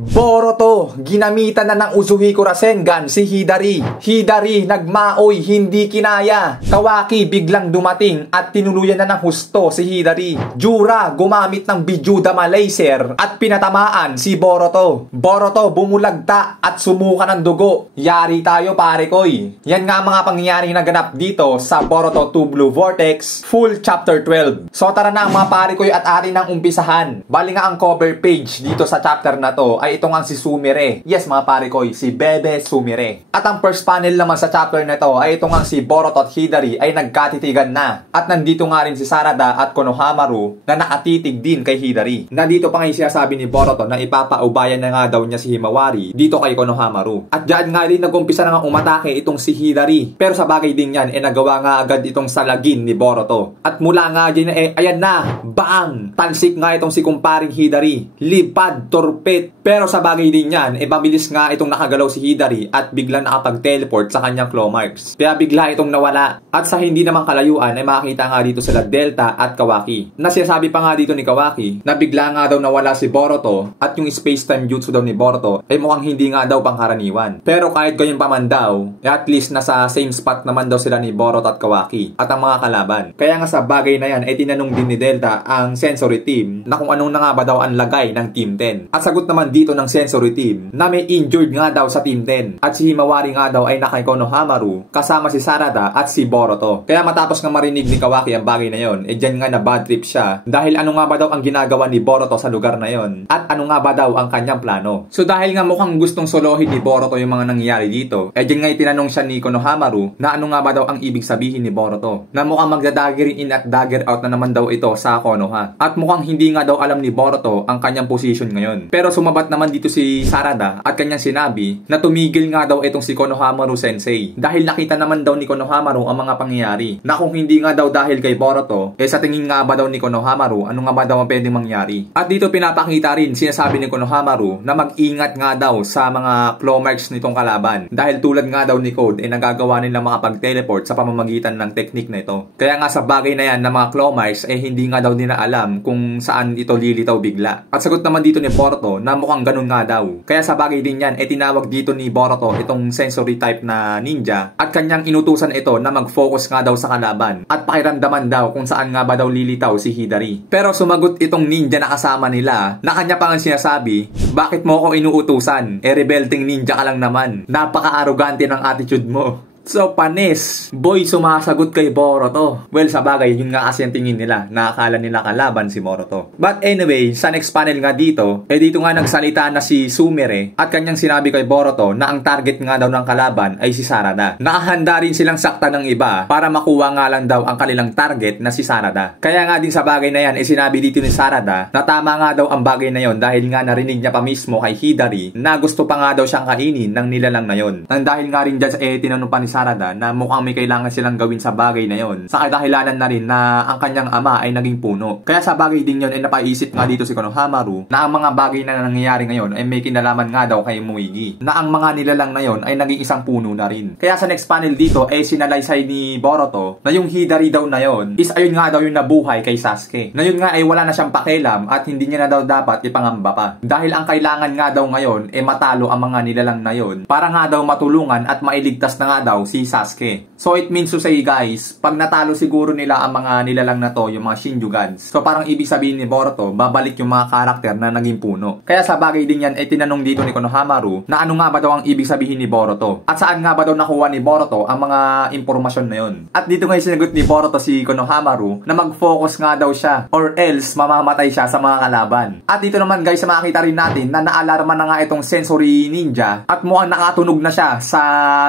Boruto, ginamitan na ng Uzuhiko Rasengan si Hidari. Hidari, nagmaoy, hindi kinaya. Kawaki, biglang dumating at tinuluyan na ng husto si Hidari. Jura, gumamit ng Bijudama Laser at pinatamaan si Boruto. Boruto, bumulagta at sumuka ng dugo. Yari tayo pare koy. Yan nga mga pangyayaring naganap dito sa Boruto 2 Blue Vortex Full Chapter 12. So tara na mga pare koy at atin ang umpisahan. Bali nga ang cover page dito sa chapter na to ay ito nga si Sumire. Yes mga pare koy, si Bebe Sumire. At ang first panel naman sa chapter na to ay ito nga si Boruto at Hidari ay nagkatitigan na. At nandito nga rin si Sarada at Konohamaru na nakatitig din kay Hidari. Nandito pa nga yung sinasabi ni Boruto na ipapaubayan na nga daw niya si Himawari dito kay Konohamaru. At dyan nga rin nag-umpisa na nga umatake itong si Hidari. Pero sa bagay din yan, nagawa nga agad itong salagin ni Boruto. At mula nga dyan ayan na, bang! Tansik nga itong si kumparing Hidari. Lipad, torpet. Pero sa bagay din yan, mabilis nga itong nakagalaw si Hidari at biglang nakapag-teleport sa kanyang claw marks. Kaya bigla itong nawala. At sa hindi naman kalayuan ay makakita nga dito sila Delta at Kawaki. Nasisabi pa nga dito ni Kawaki na bigla nga daw nawala si Boruto at yung space-time jutsu daw ni Boruto ay mukhang hindi nga daw pangkaraniwan. Pero kahit ganyan pa man daw, at least nasa same spot naman daw sila ni Boruto at Kawaki at ang mga kalaban. Kaya nga sa bagay na yan ay tinanong din ni Delta ang sensory team na kung anong na nga ba daw ang lagay ng Team 10. At sagot naman dito ng sensory team na may injured nga daw sa Team 10 at si Himawari nga daw ay nakay Konohamaru kasama si Sarada at si Boruto. Kaya matapos nga marinig ni Kawaki ang bagay na yon, dyan nga na bad trip siya dahil ano nga ba daw ang ginagawa ni Boruto sa lugar na yon at ano nga ba daw ang kanyang plano. So dahil nga mukhang gustong solohin ni Boruto yung mga nangyayari dito, dyan nga itinanong siya ni Konohamaru na ano nga ba daw ang ibig sabihin ni Boruto na mukhang magda-dagger in at dagger out na naman daw ito sa Konoha at mukhang hindi nga daw alam ni Boruto ang kanyang position ngayon. Pero sumabat naman dito si Sarada at kanyang sinabi na tumigil nga daw itong si Konohamaru sensei dahil nakita naman daw ni Konohamaru ang mga pangyayari na kung hindi nga daw dahil kay Boruto sa tingin nga ba daw ni Konohamaru ano nga ba daw ang pwedeng mangyari. At dito pinapakita rin sinasabi ni Konohamaru na mag-ingat nga daw sa mga claw marks nitong kalaban dahil tulad nga daw ni Code nagagawa nilang makapag-teleport sa pamamagitan ng technique na ito. Kaya nga sa bagay na yan na mga claw marks hindi nga daw nila alam kung saan ito lilitaw bigla. At sagot naman dito ni Boruto na mukhang ganun nga daw. Kaya sa bagay din yan tinawag dito ni Boruto itong sensory type na ninja at kanyang inutusan ito na mag-focus nga daw sa kalaban at pakiramdaman daw kung saan nga ba daw lilitaw si Hidari. Pero sumagot itong ninja na kasama nila na kanya pa nga sinasabi, bakit mo ako inuutusan? Rebelting ninja ka lang naman. Napaka-arrogante ng attitude mo. So, panis. Boy, sumasagot kay Boruto. Well, sa bagay, yun nga kasi ang tingin nila. Nakakala nila kalaban si Boruto. But anyway, sa next panel nga dito, dito nga nagsalita na si Sumire at kanyang sinabi kay Boruto na ang target nga daw ng kalaban ay si Sarada. Nakahanda rin silang sakta ng iba para makuha nga lang daw ang kanilang target na si Sarada. Kaya nga din sa bagay na yan, sinabi dito ni Sarada na tama nga daw ang bagay na yon dahil nga narinig niya pa mismo kay Hidari na gusto pa nga daw siyang kainin ng nilalang na yon. Nang dahil nga rin dyan tinanong pa ni Sarada na mukhang may kailangan silang gawin sa bagay na yon. Sa kadahilanan na rin na ang kanyang ama ay naging puno. Kaya sa bagay din yon napaisip nga dito si Konohamaru na ang mga bagay na nangyayari ngayon ay may kinalaman nga daw kay Muigi. Na ang mga nilalang na yon ay naging isang puno na rin. Kaya sa next panel dito sinalaysay ni Boruto na yung Hidari daw na yon is ayun nga daw yung nabuhay kay Sasuke. Na yun nga ay wala na siyang pakialam at hindi niya na daw dapat ipangamba pa. Dahil ang kailangan nga daw ngayon matalo ang mga nilalang na yon para nga daw matulungan at mailigtas na nga daw si Sasuke. So it means to say guys, pag natalo siguro nila ang mga nilalang na to, yung mga Shinjugans, so parang ibig sabihin ni Boruto, babalik yung mga karakter na naging puno. Kaya sa bagay din yan tinanong dito ni Konohamaru na ano nga ba daw ang ibig sabihin ni Boruto at saan nga ba daw nakuha ni Boruto ang mga impormasyon na yon. At dito nga sinagot ni Boruto si Konohamaru na mag-focus nga daw siya or else mamamatay siya sa mga kalaban. At dito naman guys, makikita rin natin na naalarma na nga itong sensory ninja at mukhang nakatunog na siya sa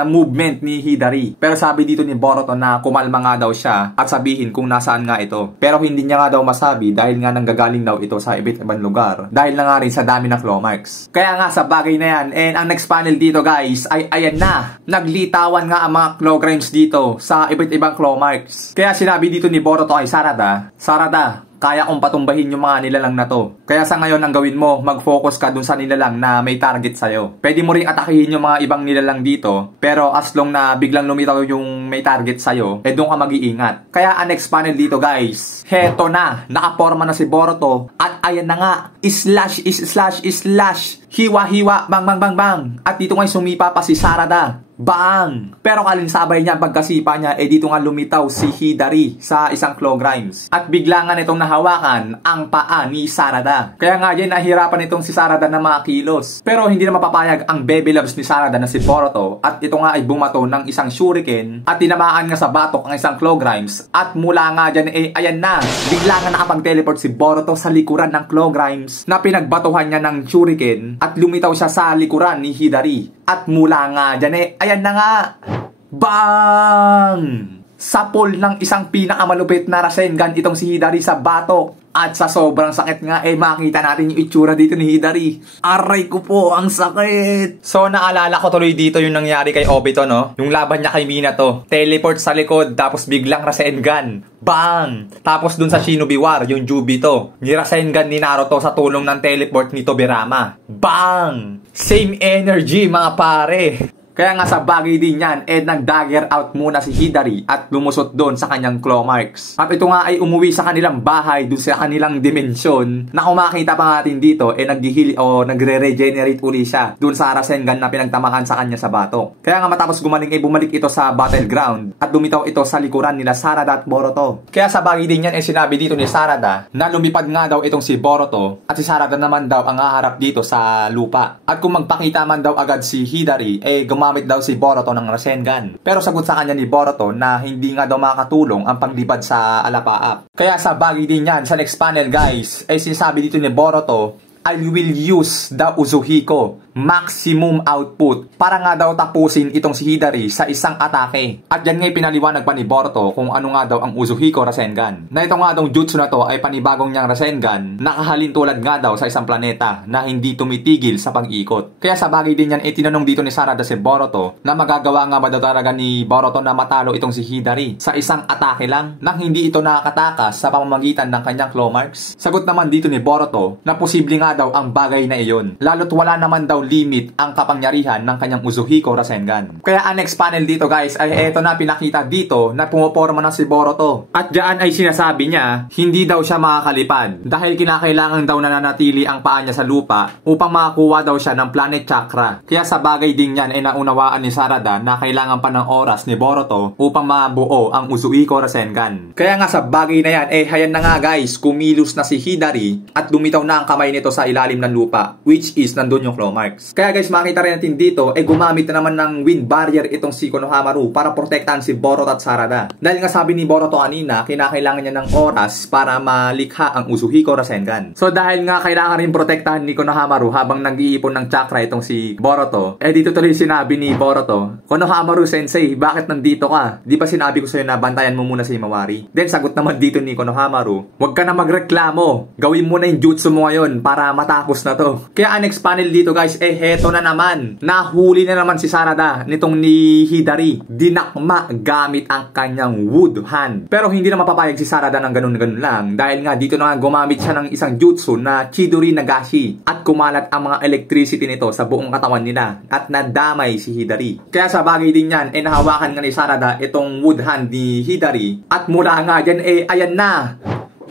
movement ni Hidari. Pero sabi dito ni Boruto na kumalma nga daw siya at sabihin kung nasaan nga ito. Pero hindi niya nga daw masabi dahil nga nanggagaling daw ito sa iba't ibang lugar. Dahil na nga rin sa dami ng claw marks. Kaya nga sa bagay na yan, and ang next panel dito guys ay ayan na. Naglitawan nga ang mga claw grinds dito sa iba't ibang claw marks. Kaya sinabi dito ni Boruto kay Sarada, Sarada, kaya kong patumbahin yung mga nilalang na to. Kaya sa ngayon ang gawin mo, mag-focus ka dun sa nilalang na may target sa'yo. Pwede mo ring atakihin yung mga ibang nilalang dito, pero as long na biglang lumitaw yung may target sa'yo, dun ka mag-iingat. Kaya next panel dito guys, heto na, nakaporma na si Boruto, at ayan na nga, slash, hiwa-hiwa, bang bang bang bang. At dito nga sumipa pa si Sarada. Bang! Pero kalinsabay niya pagkasipa niya, dito nga lumitaw si Hidari sa isang claw grimes. At bigla nga nitong nahawakan ang paa ni Sarada. Kaya nga dyan nahirapan itong si Sarada na mga kilos. Pero hindi na mapapayag ang baby loves ni Sarada na si Boruto. At ito nga ay bumato ng isang shuriken. At tinamaan nga sa batok ang isang claw grimes. At mula nga dyan ayan na. Bigla nga nakapag-teleport si Boruto sa likuran ng claw grimes na pinagbatuhan niya ng shuriken. At lumitaw siya sa likuran ni Hidari. At mula nga dyan ayan na nga. Bang! Sapol ng isang pinakamalupit na Rasengan itong si Hidari sa batok. At sa sobrang sakit nga, makita natin yung itsura dito ni Hidari. Aray ko po, ang sakit! So, naalala ko tuloy dito yung nangyari kay Obito, no? Yung laban niya kay Minato. Teleport sa likod, tapos biglang Rasengan. Bang! Tapos dun sa Shinobi War, yung Jubito. Ni-Rasengan ni Naruto sa tulong ng teleport ni Tobirama. Bang! Same energy, mga pare! Kaya nga sa bagay din yan, nag-dagger out muna si Hidari at lumusot doon sa kanyang claw marks. At ito nga ay umuwi sa kanilang bahay, doon sa kanilang dimensyon, na kung makita pa natin dito, nag-heal o nagre-regenerate uli siya doon sa Rasengan na pinagtamahan sa kanya sa batok. Kaya nga matapos gumaling bumalik ito sa battleground at lumitaw ito sa likuran nila Sarada at Boruto. Kaya sa bagay din yan sinabi dito ni Sarada na lumipad nga daw itong si Boruto at si Sarada naman daw ang haharap dito sa lupa. At kung magpakita man daw agad si Hidari, gumamit daw si Boruto ng Rasengan. Pero sagot sa kanya ni Boruto na hindi nga daw makakatulong ang paglipad sa alapaap. Kaya sa bagay din yan, sa next panel guys, sinasabi dito ni Boruto, I will use the Uzuhiko maximum output para nga daw tapusin itong si Hidari sa isang atake. At yan nga pinaliwanag pa ni Boruto kung ano nga daw ang Uzuhiko Rasengan. Na ito nga daw jutsu na to ay panibagong niyang Rasengan na kahalintulad nga daw sa isang planeta na hindi tumitigil sa pag-ikot. Kaya sa bagay din yan tinanong dito ni Sarada si Boruto na magagawa nga ba daw talaga ni Boruto na matalo itong si Hidari sa isang atake lang nang hindi ito nakakatakas sa pamamagitan ng kanyang claw marks. Sagot naman dito ni Boruto na posible nga daw ang bagay na iyon, lalo't wala naman daw limit ang kapangyarihan ng kanyang Uzuhiko Rasengan. Kaya ang next panel dito guys ay eto na pinakita dito na pumoporma na si Boruto. At dyan ay sinasabi niya hindi daw siya makakalipad dahil kinakailangan daw nananatili ang paa niya sa lupa upang makakuha daw siya ng planet chakra. Kaya sa bagay din yan naunawaan ni Sarada na kailangan pa ng oras ni Boruto upang mabuo ang Uzuhiko Rasengan. Kaya nga sa bagay na yan hayan na nga guys, kumilos na si Hidari at lumitaw na ang kamay nito sa ilalim ng lupa, which is nandun yung claw marks. Kaya guys, makita rin natin dito, gumamit na naman ng wind barrier itong si Konohamaru para protektahan si Boruto at Sarada. Dahil nga sabi ni Boruto kanina, kinakailangan niya ng oras para malikha ang Uzuhiko Rasengan. So dahil nga kailangan rin protektahan ni Konohamaru habang nag-iipon ng chakra itong si Boruto, dito tuloy sinabi ni Boruto, Konohamaru sensei, bakit nandito ka? Di ba sinabi ko sa'yo na bantayan mo muna si Himawari? Then sagot naman dito ni Konohamaru, huwag ka na magreklamo, gawin mo na yung jutsu mo ngayon para matapos na to. Kaya ang next panel dito guys, heto na naman. Nahuli na naman si Sarada nitong ni Hidari. Dinakma gamit ang kanyang wood hand. Pero hindi na mapapayag si Sarada ng ganun-ganun lang. Dahil nga dito na nga gumamit siya ng isang jutsu na Chidori Nagashi. At kumalat ang mga electricity nito sa buong katawan nila. At nadamay si Hidari. Kaya sa bagay din yan, nahawakan nga ni Sarada itong wood hand ni Hidari. At mula nga dyan, ayan na.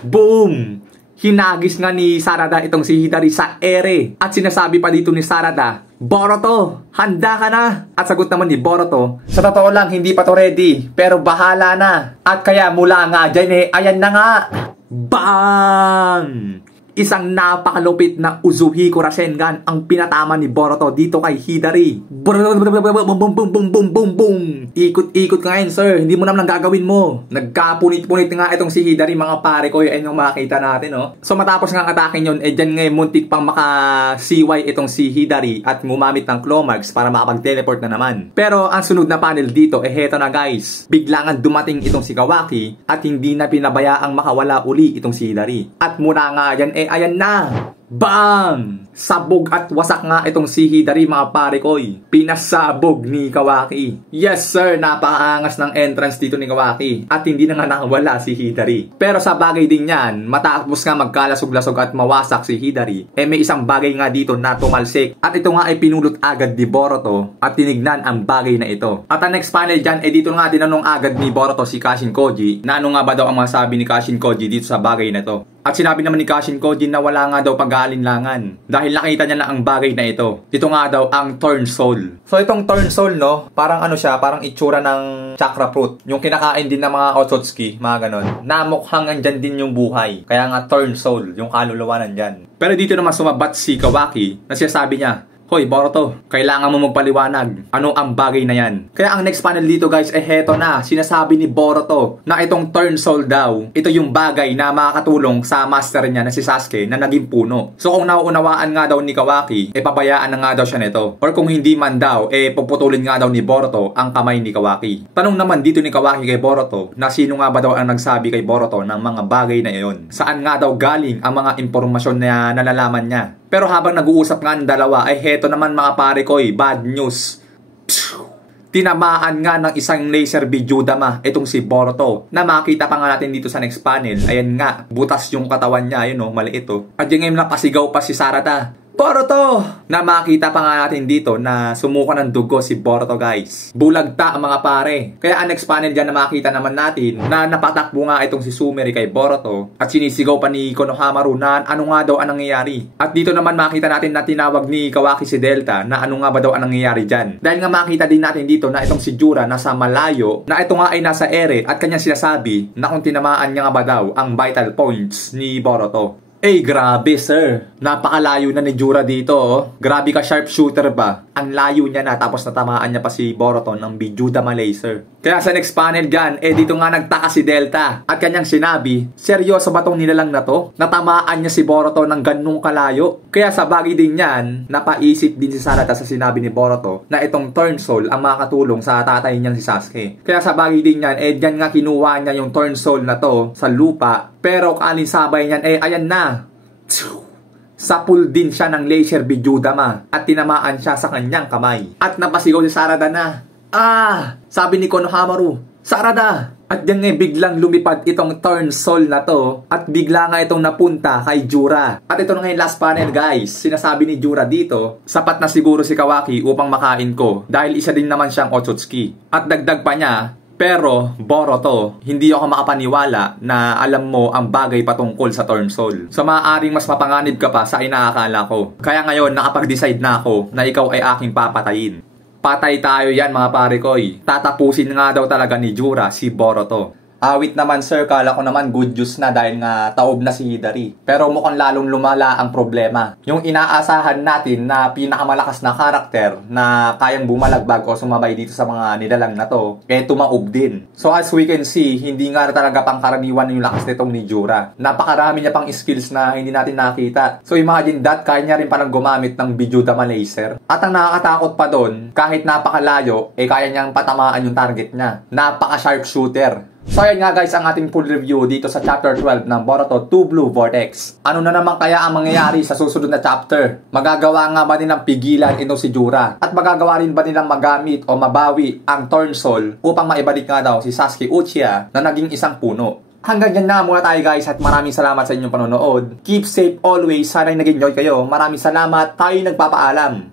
Boom! Hinagis nga ni Sarada itong si Hidari sa ere. At sinasabi pa dito ni Sarada, Boruto, handa ka na? At sagot naman ni Boruto, sa totoo lang hindi pa to ready, pero bahala na. At kaya mula nga dyan ayan na nga. Bang! Isang napakalupit na Uzuhiko Rasengan ang pinatama ni Boruto dito kay Hidari. Ikot-ikot ka ngayon, sir. Hindi mo naman ang gagawin mo. Nagkapunit-punit nga itong si Hidari, mga pare ko. Yan yung makita natin, no? So matapos nga ang atake yun, dyan ngayon muntik pang makasiway itong si Hidari at gumamit ng claw marks para makapag-teleport na naman. Pero ang sunod na panel dito, heto na guys. Biglangan dumating itong si Kawaki at hindi na pinabayaang makawala uli itong si Hidari. At muna nga dyan, ayan na. Bang! Sabog at wasak nga itong si Hidari mga pare koy. Pinasabog ni Kawaki. Yes sir, napakaangas ng entrance dito ni Kawaki. At hindi na nga nakawala si Hidari. Pero sa bagay din yan, matapos nga magkalasog-lasog at mawasak si Hidari, may isang bagay nga dito na tumalsik. At ito nga ay pinulot agad ni Boruto at tinignan ang bagay na ito. At ang next panel dyan, dito nga tinanong agad ni Boruto si Kashin Koji na ano nga ba daw ang masabi ni Kashin Koji dito sa bagay na to. At sinabi naman ni Kashin Koji na wala nga daw pag-aalinlangan dahil nakita niya lang ang bagay na ito. Ito nga daw ang Turn Soul. So itong Turn Soul, no, parang ano siya, parang itsura ng chakra fruit. Yung kinakain din ng mga Otsutsuki, mga ganon. Na mukhang andyan din yung buhay. Kaya nga Turn Soul, yung kaluluwa nandyan. Pero dito naman sumabat si Kawaki na sinasabi niya, Hoy Boruto, kailangan mo magpaliwanag. Ano ang bagay na yan? Kaya ang next panel dito guys, heto na. Sinasabi ni Boruto na itong Turn Soul daw, ito yung bagay na makakatulong sa master niya na si Sasuke na naging puno. So kung nauunawaan nga daw ni Kawaki, pabayaan na nga daw siya nito. Or kung hindi man daw, puputulin nga daw ni Boruto ang kamay ni Kawaki. Tanong naman dito ni Kawaki kay Boruto na sino nga ba daw ang nagsabi kay Boruto ng mga bagay na iyon? Saan nga daw galing ang mga impormasyon na nalalaman niya? Pero habang nag-uusap nga ng dalawa, heto naman mga pare koy, bad news. Tinamaan nga ng isang laser Bijudama itong si Boruto. Na makita pa nga natin dito sa next panel. Ayan nga, butas yung katawan niya, yun maliit At yung ngayon napasigaw pa si Sarada. Boruto! Na makita pa nga natin dito na sumuko ng dugo si Boruto guys. Bulagta ang mga pare. Kaya ang next panel dyan na makita naman natin na napatakbo nga itong si Sumeri kay Boruto at sinisigaw pa ni Konohamaru na ano nga daw ang nangyayari. At dito naman makita natin na tinawag ni Kawaki si Delta na ano nga ba daw ang nangyayari dyan. Dahil nga makita din natin dito na itong si Jura nasa malayo, na ito nga ay nasa ere at kanyang sinasabi na kung tinamaan niya nga ba daw ang vital points ni Boruto. Grabe sir. Napakalayo na ni Jura dito Grabe ka sharpshooter ba? Ang layo niya na tapos natamaan niya pa si Boruto ng Bijudama laser. Kaya sa next panel dyan, dito nga nagtaka si Delta at kanyang sinabi, seryoso ba tong nilalang na to? Natamaan niya si Boruto ng ganung kalayo. Kaya sa bagay din yan, napaisip din si Sarada sa sinabi ni Boruto na itong Turn Soul ang makakatulong sa tatay niyang si Sasuke. Kaya sa bagay din yan, dyan nga kinuha niya yung Turn Soul na to sa lupa. Pero kaalinsabay niyan, ayan na. Sapul din siya ng laser Bijudama at tinamaan siya sa kanyang kamay. At napasigaw si Sarada na, sabi ni Konohamaru, Sarada! At yan nga biglang lumipad itong Turn Soul na to at bigla nga itong napunta kay Jura. At ito na nga yung last panel guys. Sinasabi ni Jura dito, sapat na siguro si Kawaki upang makain ko dahil isa din naman siyang Otsutsuki. At dagdag pa niya, pero, Boruto, hindi ako makapaniwala na alam mo ang bagay patungkol sa Turn Soul. So, maaaring mas mapanganib ka pa sa inaakala ko. Kaya ngayon, nakapag-decide na ako na ikaw ay aking papatayin. Patay tayo yan mga pare koy. Tatapusin nga daw talaga ni Jura si Boruto. Awit naman sir, kala ko naman good news na dahil nga taob na si Hidari. Pero mukhang lalong lumala ang problema. Yung inaasahan natin na pinakamalakas na karakter na kayang bumalagbag o sumabay dito sa mga nilalang na to, tumaob din. So as we can see, hindi nga talaga pangkaraniwan yung lakas nitong ni Jura. Napakarami niya pang skills na hindi natin nakita. So imagine that, kaya niya rin palang gumamit ng Bijudama laser. At ang nakakatakot pa doon, kahit napakalayo, kaya niyang patamaan yung target niya. Napaka-sharp shooter. So ayan nga guys ang ating full review dito sa chapter 12 ng Boruto 2 Blue Vortex. Ano na naman kaya ang mangyayari sa susunod na chapter? Magagawa nga ba nilang pigilan itong si Jura? At magagawa rin ba nilang magamit o mabawi ang Turn Soul upang maibalik nga daw si Sasuke Uchiha na naging isang puno? Hanggang dyan na muna tayo guys at maraming salamat sa inyong panonood. Keep safe always. Sana'y nag-enjoy kayo. Maraming salamat. Tayo nagpapaalam.